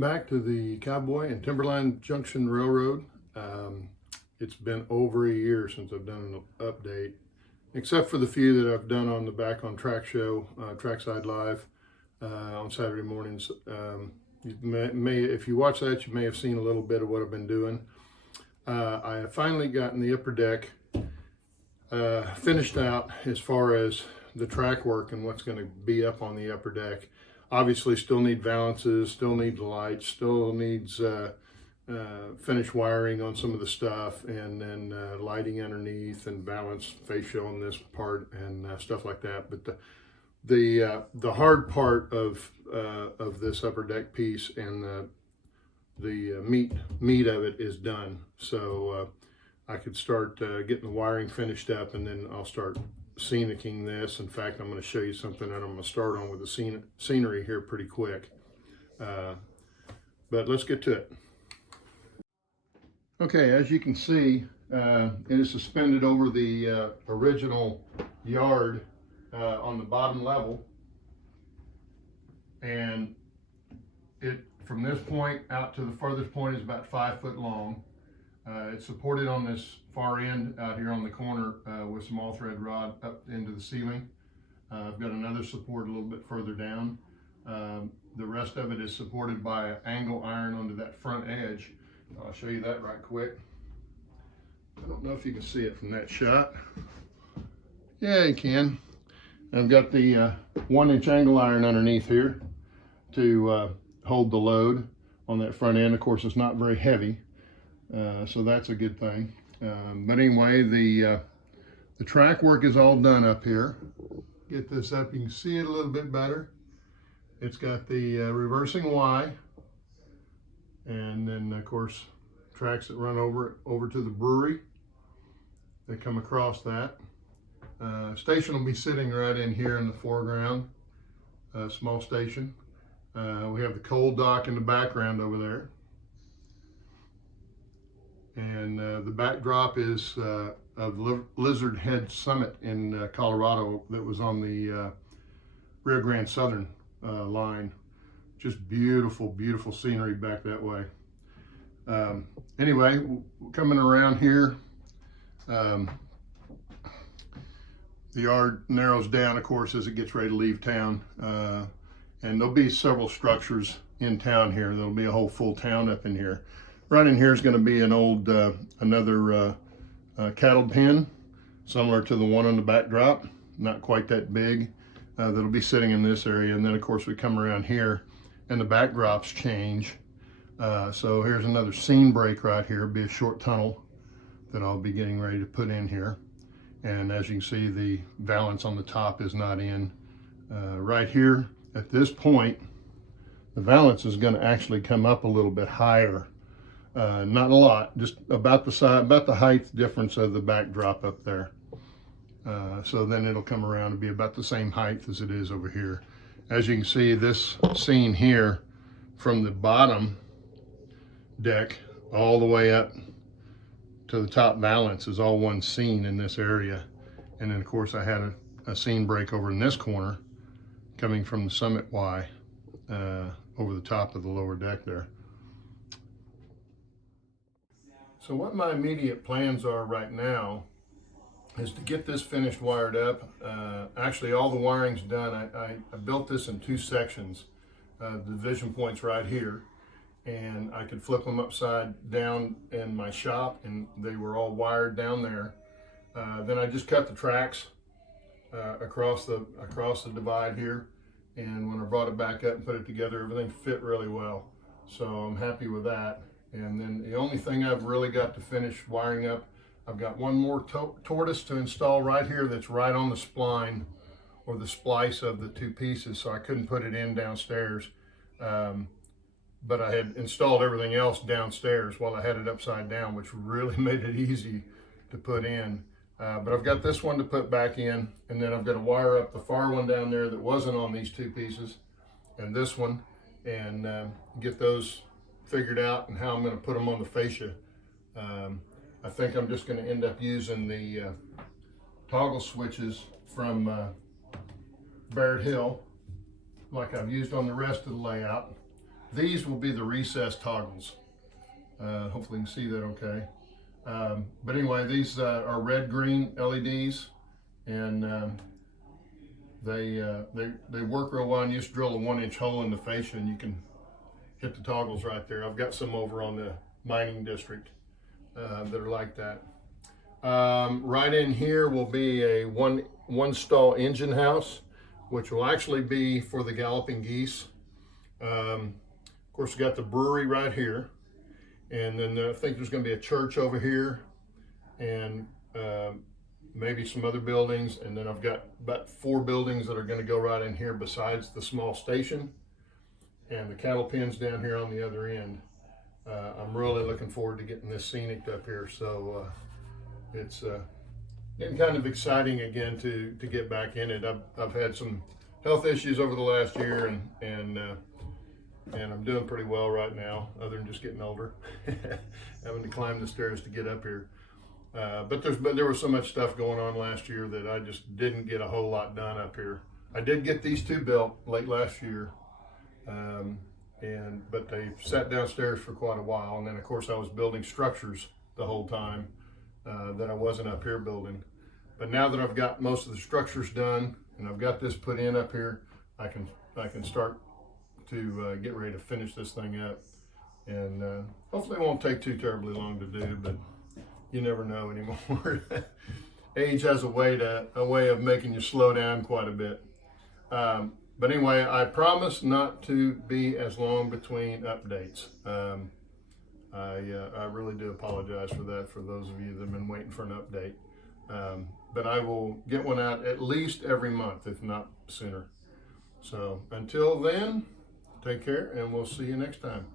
Welcome back to the Cowboy and Timberline Junction Railroad. It's been over a year since I've done an update, except for the few that I've done on the Back on Track show, Trackside Live, on Saturday mornings. If you watch that, you may have seen a little bit of what I've been doing. I have finally gotten the upper deck finished out as far as the track work and what's going to be up on the upper deck. Obviously still need valances, still needs lights, still needs finished wiring on some of the stuff, and then lighting underneath and balance fascia on this part and stuff like that. But the hard part of this upper deck piece and the meat of it is done. So I could start getting the wiring finished up, and then I'll start scenicking this. In fact, I'm going to show you something that I'm going to start on with the scenery here pretty quick. But let's get to it. Okay, as you can see, it is suspended over the original yard on the bottom level, and it from this point out to the furthest point is about 5 foot long. It's supported on this far end out here on the corner with some all-thread rod up into the ceiling. I've got another support a little bit further down. The rest of it is supported by angle iron onto that front edge. I'll show you that right quick. I don't know if you can see it from that shot. Yeah, you can. I've got the 1-inch angle iron underneath here to hold the load on that front end. Of course, it's not very heavy. So that's a good thing. But anyway, the track work is all done up here. Get this up, you can see it a little bit better. It's got the reversing Y, and then of course tracks that run over to the brewery. They come across that. Station will be sitting right in here in the foreground, small station. We have the coal dock in the background over there. And the backdrop is of Lizard Head Summit in Colorado that was on the Rio Grande Southern line. Just beautiful, beautiful scenery back that way. Anyway, coming around here, the yard narrows down, of course, as it gets ready to leave town. And there'll be several structures in town here. There'll be a whole full town up in here. Right in here is going to be an old, another cattle pen, similar to the one on the backdrop, not quite that big, that'll be sitting in this area. And then of course we come around here and the backdrops change. So here's another scene break right here. It'll be a short tunnel that I'll be getting ready to put in here. And as you can see, the valance on the top is not in. Right here at this point, the valance is going to actually come up a little bit higher. Not a lot, just about the size, about the height difference of the backdrop up there. So then it'll come around and be about the same height as it is over here. As you can see, this scene here from the bottom deck all the way up to the top valance is all one scene in this area. And then of course I had a scene break over in this corner coming from the Summit Y over the top of the lower deck there. So what my immediate plans are right now is to get this finished wired up. Actually, all the wiring's done. I built this in 2 sections. The division point's right here, and I could flip them upside down in my shop, and they were all wired down there. Then I just cut the tracks across the divide here, and when I brought it back up and put it together, everything fit really well. So I'm happy with that. And then the only thing I've really got to finish wiring up, I've got one more tortoise to install right here that's right on the spline or the splice of the 2 pieces, so I couldn't put it in downstairs. But I had installed everything else downstairs while I had it upside down, which really made it easy to put in. But I've got this one to put back in, and then I've got to wire up the far one down there that wasn't on these 2 pieces, and this one, and get those figured out and how I'm going to put them on the fascia. I think I'm just going to end up using the toggle switches from Barrett Hill like I've used on the rest of the layout. These will be the recessed toggles. Hopefully you can see that okay. But anyway, these are red-green LEDs, and they work real well. And you just drill a 1-inch hole in the fascia, and you can hit the toggles right there. I've got some over on the mining district that are like that. Right in here will be a one stall engine house, which will actually be for the galloping geese. Of course, we got the brewery right here, and then I think there's going to be a church over here, and maybe some other buildings, and then I've got about 4 buildings that are going to go right in here besides the small station, and the cattle pens down here on the other end. I'm really looking forward to getting this scenic up here, so it's getting kind of exciting again to get back in it. I've had some health issues over the last year, and I'm doing pretty well right now, other than just getting older, having to climb the stairs to get up here. But there was so much stuff going on last year that I just didn't get a whole lot done up here. I did get these 2 built late last year, but they sat downstairs for quite a while. And then of course I was building structures the whole time that I wasn't up here building. But now that I've got most of the structures done and I've got this put in up here, I can start to get ready to finish this thing up. And hopefully it won't take too terribly long to do, but you never know anymore. Age has a way of making you slow down quite a bit. But anyway, I promise not to be as long between updates. I really do apologize for that for those of you that have been waiting for an update. But I will get one out at least every month, if not sooner. So until then, take care, and we'll see you next time.